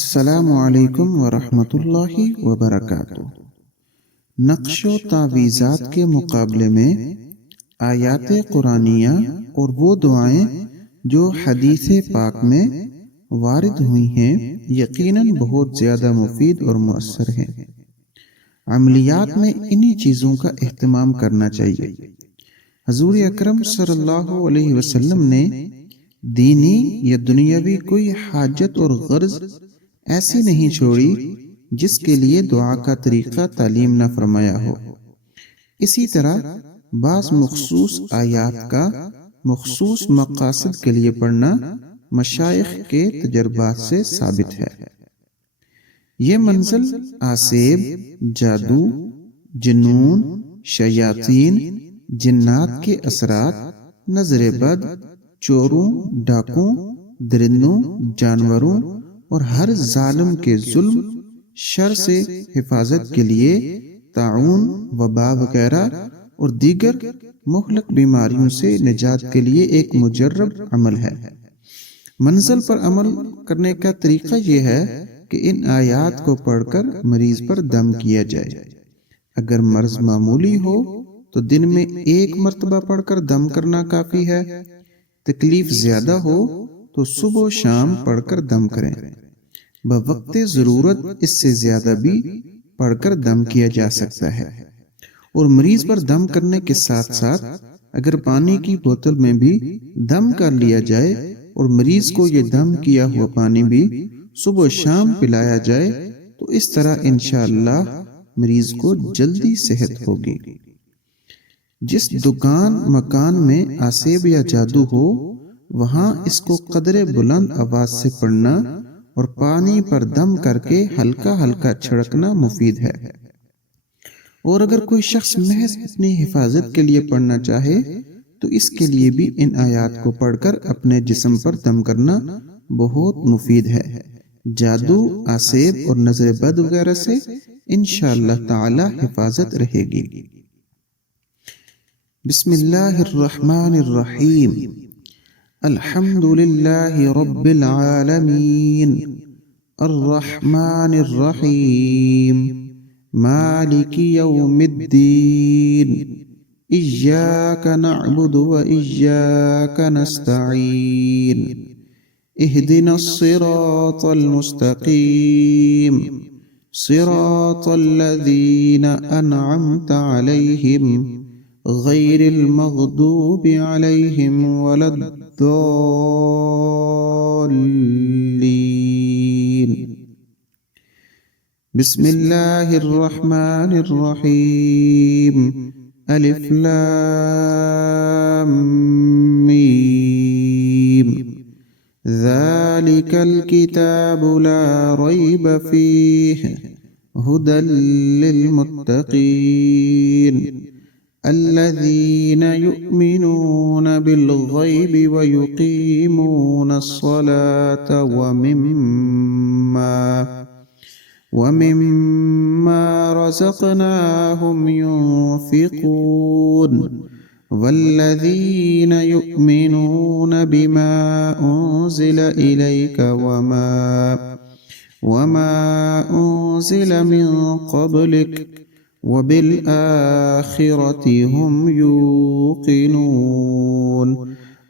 السلام علیکم ورحمۃ اللہ وبرکاتہ۔ نقش و تعویذات کے مقابلے میں آیات قرآنیہ اور وہ دعائیں جو حدیث پاک میں وارد ہوئی ہیں یقیناً بہت زیادہ مفید اور مؤثر ہیں۔ عملیات میں انہی چیزوں کا اہتمام کرنا چاہیے۔ حضور اکرم صلی اللہ علیہ وسلم نے دینی یا دنیاوی کوئی حاجت اور غرض ایسی نہیں چھوڑی جس کے لیے دعا کا طریقہ تعلیم نہ فرمایا ہو۔ اسی طرح بعض مخصوص آیات کا مخصوص مقاصد کے لیے پڑھنا مشائخ کے تجربات سے ثابت ہے۔ یہ منزل آسیب، جادو، جنون، شیاطین، جنات کے اثرات، نظر بد، چوروں، ڈاکوں، درندوں، جانوروں اور ہر ظالم کے ظلم، شر سے حفاظت کے لیے طاعون، وبا وغیرہ اور دیگر مہلک بیماریوں سے نجات کے لیے ایک مجرب عمل ہے۔ منزل پر عمل کرنے کا طریقہ یہ ہے کہ ان آیات کو پڑھ کر مریض پر دم کیا جائے۔ اگر مرض معمولی ہو تو دن میں 1 مرتبہ پڑھ کر دم کرنا کافی ہے۔ تکلیف زیادہ ہو تو صبح و شام پڑھ کر دم کریں۔ بوقت ضرورت اس سے زیادہ بھی پڑھ کر دم کیا جا سکتا ہے۔ اور مریض پر دم کرنے کے ساتھ ساتھ اگر پانی کی بوتل میں بھی دم کر لیا جائے اور مریض کو یہ دم کیا ہوا پانی بھی صبح و شام پلایا جائے تو اس طرح انشاءاللہ مریض کو جلدی صحت ہوگی۔ جس دکان مکان میں آسیب یا جادو ہو وہاں اس کو قدر بلند آواز سے پڑھنا اور پانی پر دم کر کے ہلکا ہلکا چھڑکنا مفید ہے۔ اور اگر کوئی شخص محض اپنی حفاظت کے لیے پڑھنا چاہے تو اس کے لیے بھی ان آیات کو پڑھ کر اپنے جسم پر دم کرنا بہت مفید ہے۔ جادو، آسیب اور نظر بد وغیرہ سے انشاءاللہ تعالی حفاظت رہے گی۔ بسم اللہ الرحمن الرحیم۔ الحمد للہ رب العالمین، الرحمن الرحیم، مالک یوم الدین، ایاک نعبد و ایاک نستعین، اہدنا الصراط المستقیم، صراط الذین انعمت علیہم غیر المغضوب علیہم ولا الضالین۔ بسم اللہ الرحمن الرحیم۔ الف لام میم، ذالک الکتاب لا ریب فیہ ھدی للمتقین الذین یؤمنون بالغیب ویقیمون الصلاة ومما رزقناہم ينفقون والذین یؤمنون بما انزل الیک وما انزل من قبلک وبالآخرة هم يوقنون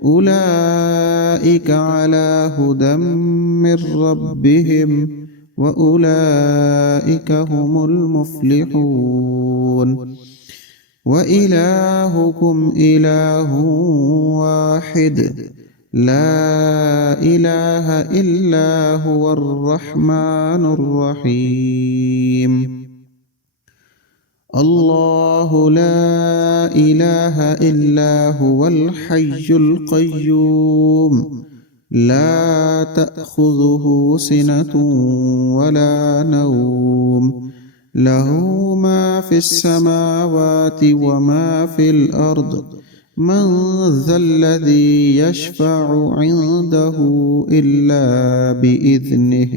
أولئك على هدى من ربهم وأولئك هم المفلحون وإلهكم إله واحد لا إله إلا هو الرحمن الرحيم اللہ لا الہ الا هو الحی القیوم لا تأخذه سنة ولا نوم له ما في السماوات وما في الأرض من ذا الذي يشفع عنده إلا بإذنه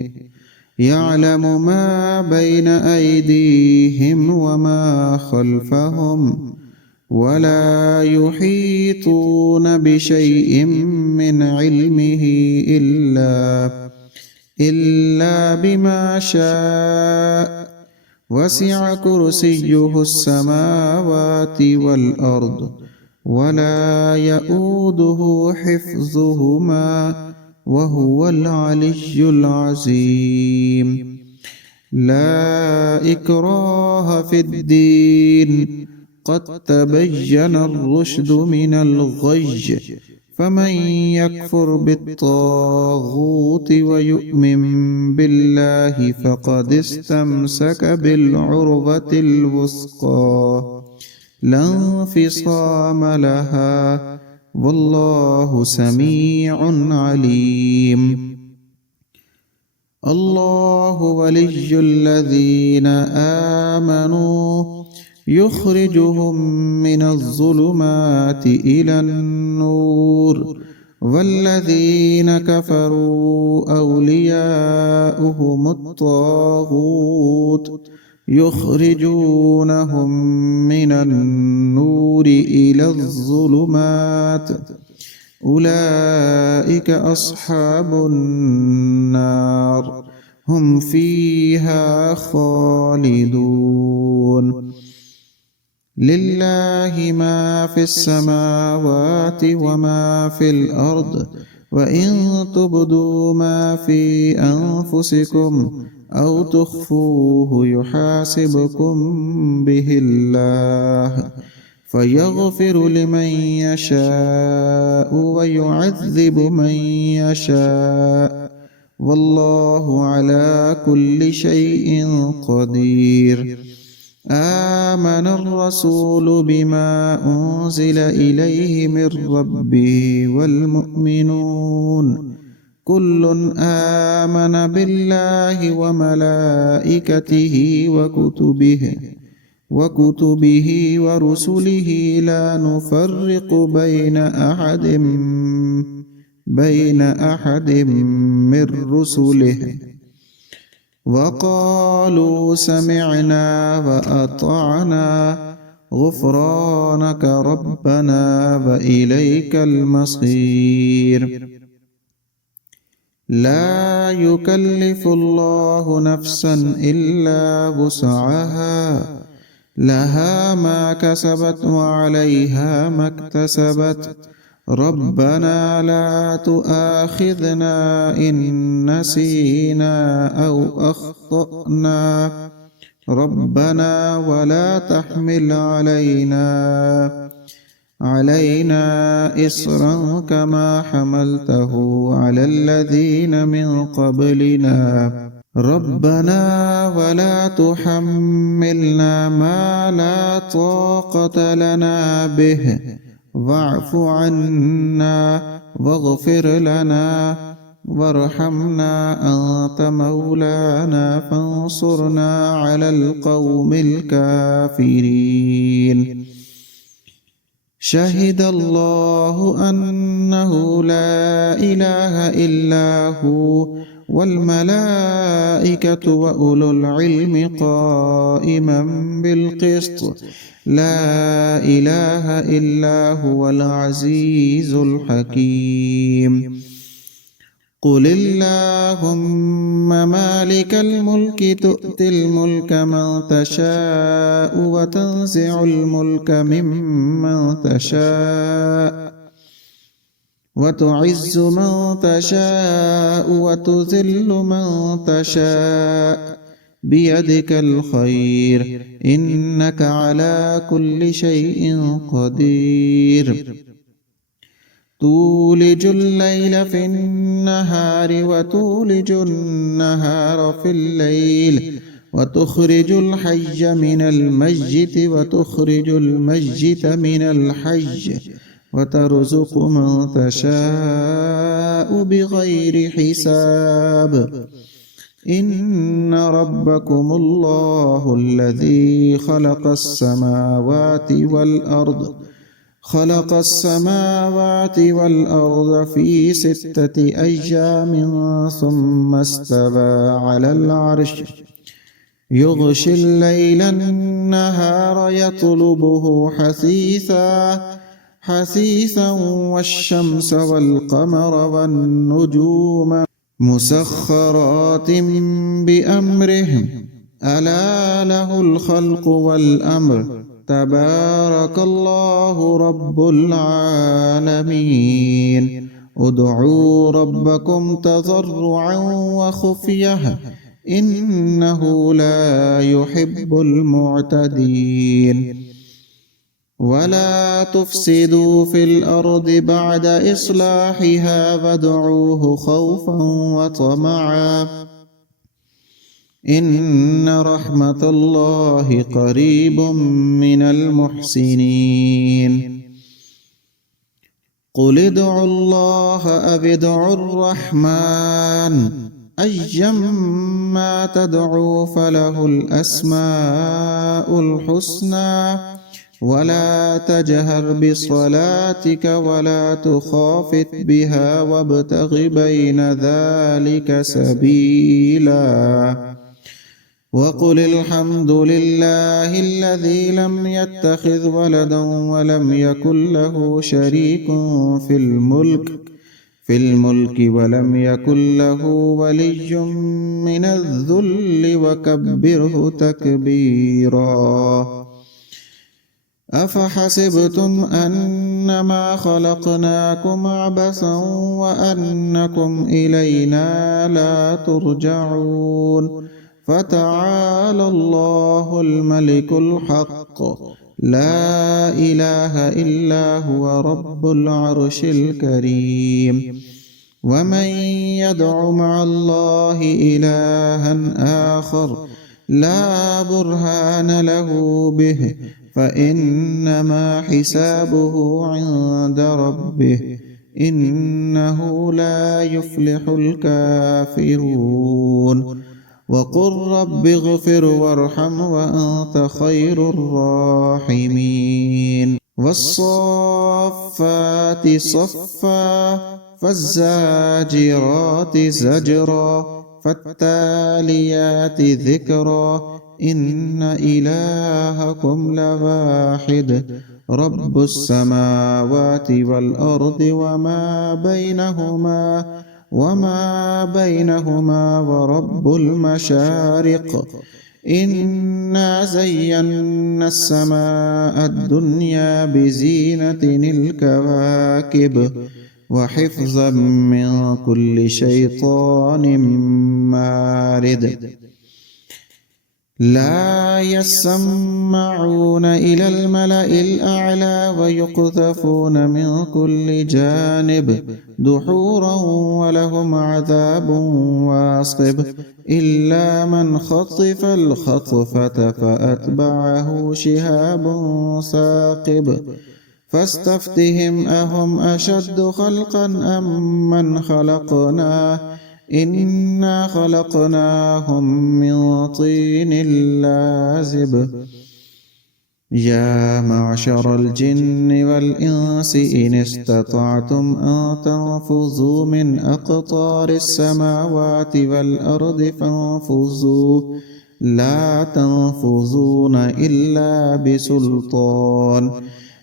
يعلم ما بين أيديهم وما خلفهم ولا يحيطون بشيء من علمه إلا بما شاء وسع كرسيه السماوات والأرض ولا يؤوده حفظهما وهو العلي العظيم. لا إكراه في الدين قد تبين الرشد من الغي فمن يكفر بالطاغوت ويؤمن بالله فقد استمسك بالعروة الوثقى لا انفصام لها والله سميع عليم. الله ولي الذين آمنوا يخرجهم من الظلمات إلى النور والذين كفروا أولياؤهم الطاغوت يخرجونهم من النور إلى الظلمات أولئك أصحاب النار هم فيها خالدون. لله ما في السماوات وما في الأرض وإن تبدوا ما في أنفسكم أو تخفوه يحاسبكم به الله فيغفر لمن يشاء ويعذب من يشاء والله على كل شيء قدير. آمن الرسول بما أنزل إليه من ربه والمؤمنون كل آمن بالله وملائكته وكتبه ورسله لا نفرق بين أحد من رسله وقالوا سمعنا وأطعنا غفرانك ربنا وإليك المصير. لا يكلف الله نفسا إلا وسعها لها ما كسبت وعليها ما اكتسبت ربنا لا تؤاخذنا إن نسينا أو أخطأنا ربنا ولا تحمل علينا إصرا كما حملته على الذين من قبلنا ربنا ولا تحملنا ما لا طاقة لنا به واعف عنا واغفر لنا وارحمنا أنت مولانا فانصرنا على القوم الكافرين. شهد الله أنه لا إله إلا هو والملائكة وأولو العلم قائما بالقسط لا إله إلا هو العزيز الحكيم. قل اللهم مالك الملك تؤتي الملك من تشاء وتنزع الملك ممن تشاء وتعز من تشاء وتذل من تشاء بيدك الخير إنك على كل شيء قدير. تولج الليل في النهار وتولج النهار في الليل وتخرج الحي من الميت وتخرج الميت من الحي وترزق من تشاء بغير حساب. إن ربكم الله الذي خلق السماوات والأرض في 6 أيام ثم استوى على العرش يغشي الليل النهار يطلبه حثيثا والشمس والقمر والنجوم مسخرات بأمره ألا له الخلق والأمر تبارك الله رب العالمين ادعوا ربكم تضرعا وخفية إنه لا يحب المعتدين ولا تفسدوا في الأرض بعد إصلاحها وادعوه خوفا وطمعا إن رحمة الله قريب من المحسنين قل ادعوا الله أو ادعوا الرحمن أيما تدعوا فله الأسماء الحسنى ولا تجهر بصلاتك ولا تخافت بها وابتغ بين ذلك سبيلا وقل الحمد لله الذي لم يتخذ ولدا ولم يكن له شريك في الملك ولم يكن له ولي من الذل وكبره تكبيرا أفحسبتم أنما خلقناكم عبثا وأنكم إلينا لا ترجعون فتعالى الله الملك الحق لا إله إلا هو رب العرش الكريم ومن يدع مع الله إلها آخر لا برهان له به فإنما حسابه عند ربه إنه لا يفلح الكافرون وقل رب اغفر وارحم وأنت خير الراحمين والصافات صفا فالزاجرات زجرا فالتاليات ذكرا إن إلهكم لواحد رب السماوات والأرض وما بينهما ورب المشارق إنا زينا السماء الدنيا بزينة الكواكب وحفظا من كل شيطان مارد لا يسمعون إلى الملأ الأعلى ويقذفون من كل جانب دحورا ولهم عذاب واصب إلا من خطف الخطفة فأتبعه شهاب ثاقب فاستفتهم أهم أشد خلقا أم من خلقنا إنا خلقناهم من طين لازب يا معشر الجن والإنس إن استطعتم أن تنفذوا من أقطار السماوات والأرض فانفذوا لا تنفذون إلا بسلطان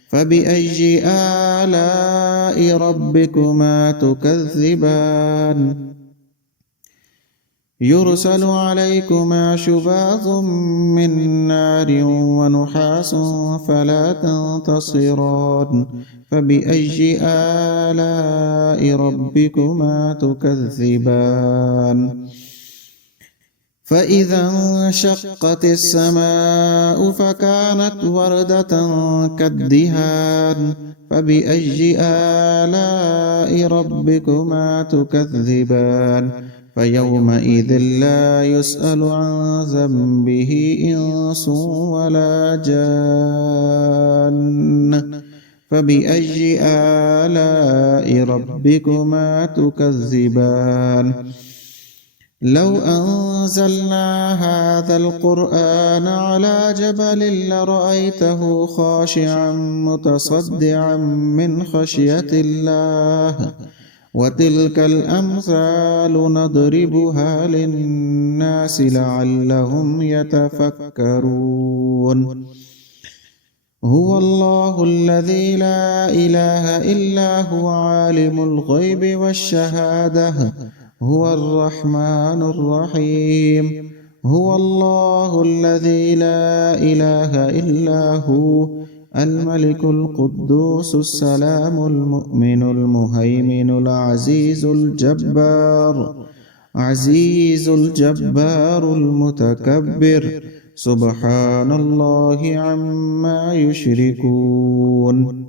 فبأي آلاء ربكما تكذبان يرسل عليكما شواظ من نار ونحاس فلا تنتصران فبأي آلاء ربكما تكذبان فإذا انشقت السماء فكانت وردة كالدهان فبأي آلاء ربكما تكذبان فيومئذ لا يسأل عن ذنبه إنس ولا جان فبأي آلاء ربكما تكذبان لو أنزلنا هذا القرآن على جبل لرأيته خاشعا متصدعا من خشية الله وتلك الأمثال نضربها للناس لعلهم يتفكرون هو الله الذي لا إله إلا هو عالم الغيب والشهادة هو الرحمن الرحيم. هو الله الذي لا إله إلا هو، الملك القدوس السلام المؤمن المهيمن العزيز الجبار، عزيز الجبار المتكبر، سبحان الله عما يشركون.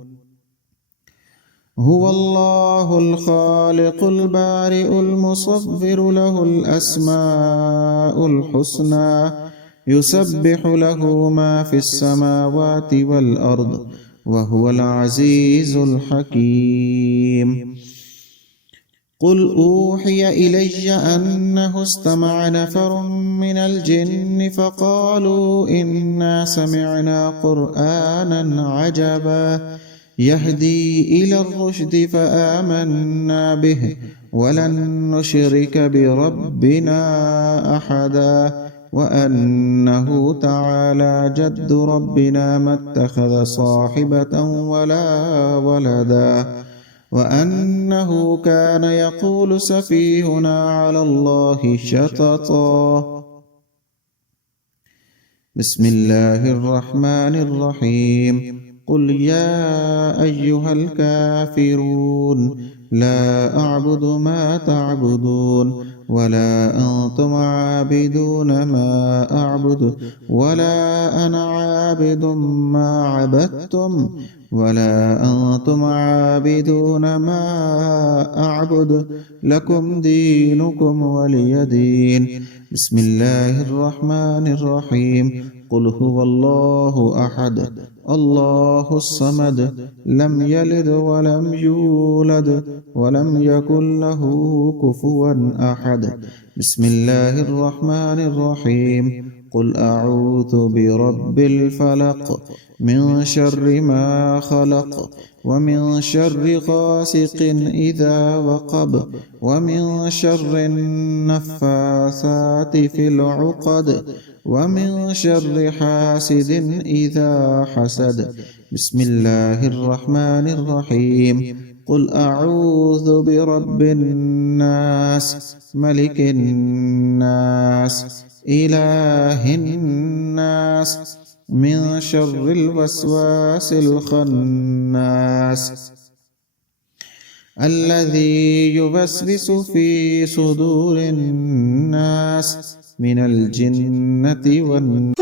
هو الله الخالق البارئ المصور، له الأسماء الحسنى، يسبح له ما في السماوات والأرض، وهو العزيز الحكيم. قل أوحي إلي أنه استمع نفر من الجن فقالوا إنا سمعنا قرآنا عجبا يهدي إلى الرشد فآمنا به ولن نشرك بربنا أحدا، وأنه تعالى جد ربنا ما اتخذ صاحبة ولا ولدا، وأنه كان يقول سفيهنا على الله شططا. بسم الله الرحمن الرحيم. قل يا أيها الكافرون لا أعبد ما تعبدون ولا أنتم عابدون ما أعبد ولا أنا عابد ما عبدتم ولا أنتم عابدون ما أعبد، لكم دينكم ولي دين. بسم الله الرحمن الرحيم. قل هو الله أحد الله الصمد، لم يلد ولم يولد ولم يكن له كفوا أحد. بسم الله الرحمن الرحيم. قل أعوذ برب الفلق، من شر ما خلق، ومن شر غاسق إذا وقب، ومن شر النفاثات في العقد، ومن شر حاسد إذا حسد. بسم الله الرحمن الرحيم. قل أعوذ برب الناس، ملك الناس، إله الناس، من شر الوسواس الخناس، الذي يوسوس في صدور الناس من الجنة والناس.